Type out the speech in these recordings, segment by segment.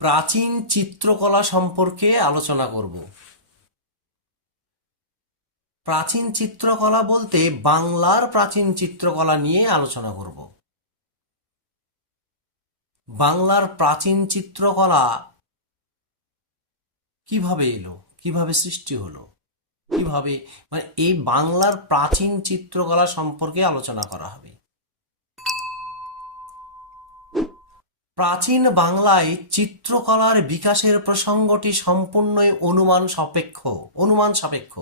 প্রাচীন চিত্রকলা সম্পর্কে আলোচনা করব। প্রাচীন চিত্রকলা বলতে বাংলার প্রাচীন চিত্রকলা নিয়ে আলোচনা করব। বাংলার প্রাচীন চিত্রকলা কীভাবে এলো, কীভাবে সৃষ্টি হলো, কীভাবে মানে এই বাংলার প্রাচীন চিত্রকলা সম্পর্কে আলোচনা করা হবে। প্রাচীন বাংলায় চিত্রকলার বিকাশের প্রসঙ্গটি সম্পূর্ণই অনুমান সাপেক্ষ অনুমান সাপেক্ষ।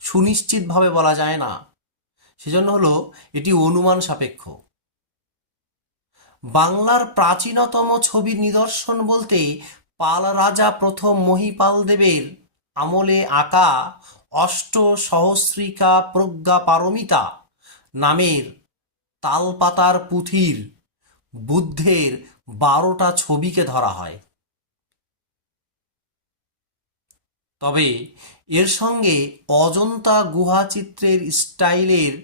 সুনিশ্চিতভাবে বলা যায় না। সেজন্য হলো এটি অনুমান সাপেক্ষ। বাংলার প্রাচীনতম ছবির নিদর্শন বলতে পাল রাজা প্রথম মহিপাল দেবের আমলে আঁকা অষ্ট সহস্রিকা প্রজ্ঞা পারমিতা নামের তালপাতার পুঁথির বুদ্ধের বারোটা ছবিকে ধরা হয়। তবে এর সঙ্গে অজন্তা গুহা চিত্রের স্টাইলের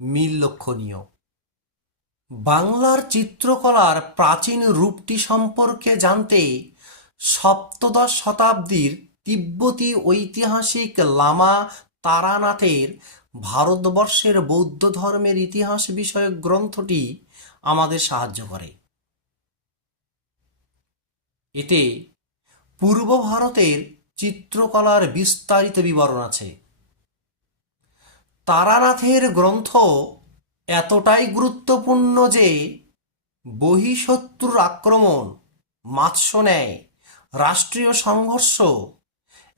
মিল লক্ষণীয়। বাংলার চিত্রকলার প্রাচীন রূপটি সম্পর্কে জানতে সপ্তদশ শতাব্দীর তিব্বতী ঐতিহাসিক লামা তারানাথের ভারতবর্ষের বৌদ্ধ ধর্মের ইতিহাস বিষয়ক গ্রন্থটি আমাদের সাহায্য করে। এতে পূর্ব ভারতের চিত্রকলার বিস্তারিত বিবরণ আছে। তারানাথের গ্রন্থ এতটাই গুরুত্বপূর্ণ যে বহিঃশত্রুর আক্রমণ, মাৎস্য নেয় রাষ্ট্রীয় সংঘর্ষ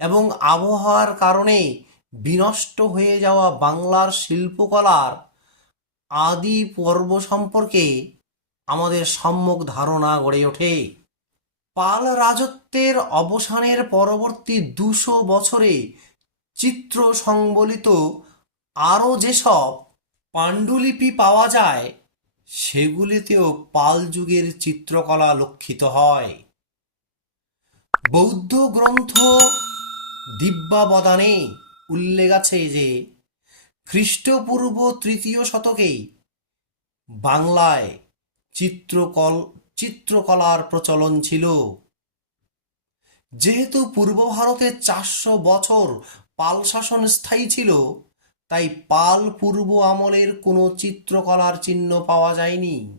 এবং আবহাওয়ার কারণে বিনষ্ট হয়ে যাওয়া বাংলার শিল্পকলার আদি পর্ব সম্পর্কে আমাদের সম্যক ধারণা গড়ে ওঠে। পাল রাজত্বের অবসানের পরবর্তী দুশো বছরে চিত্র সংবলিত আরও যেসব পাণ্ডুলিপি পাওয়া যায়, সেগুলিতেও পাল যুগের চিত্রকলা লক্ষিত হয়। বৌদ্ধ গ্রন্থ দিব্যাবদানে উল্লেখ আছে যে, খ্রিস্টপূর্ব তৃতীয় শতকেই বাংলায় চিত্রকল চিত্রকলার প্রচলন ছিল। যেহেতু পূর্ব ভারতে চারশো বছর পাল শাসন স্থায়ী ছিল, তাই পাল পূর্ব আমলের কোনো চিত্রকলার চিহ্ন পাওয়া যায়নি।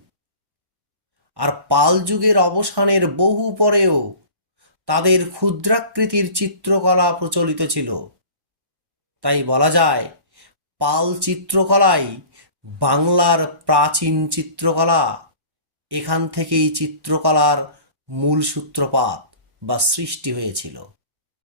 আর পাল যুগের অবসানের বহু পরেও তাদের ক্ষুদ্রাকৃতির চিত্রকলা প্রচলিত ছিল। তাই বলা যায়, পাল চিত্রকলাই বাংলার প্রাচীন চিত্রকলা। এখান থেকেই চিত্রকলার মূল সূত্রপাত বা সৃষ্টি হয়েছিল।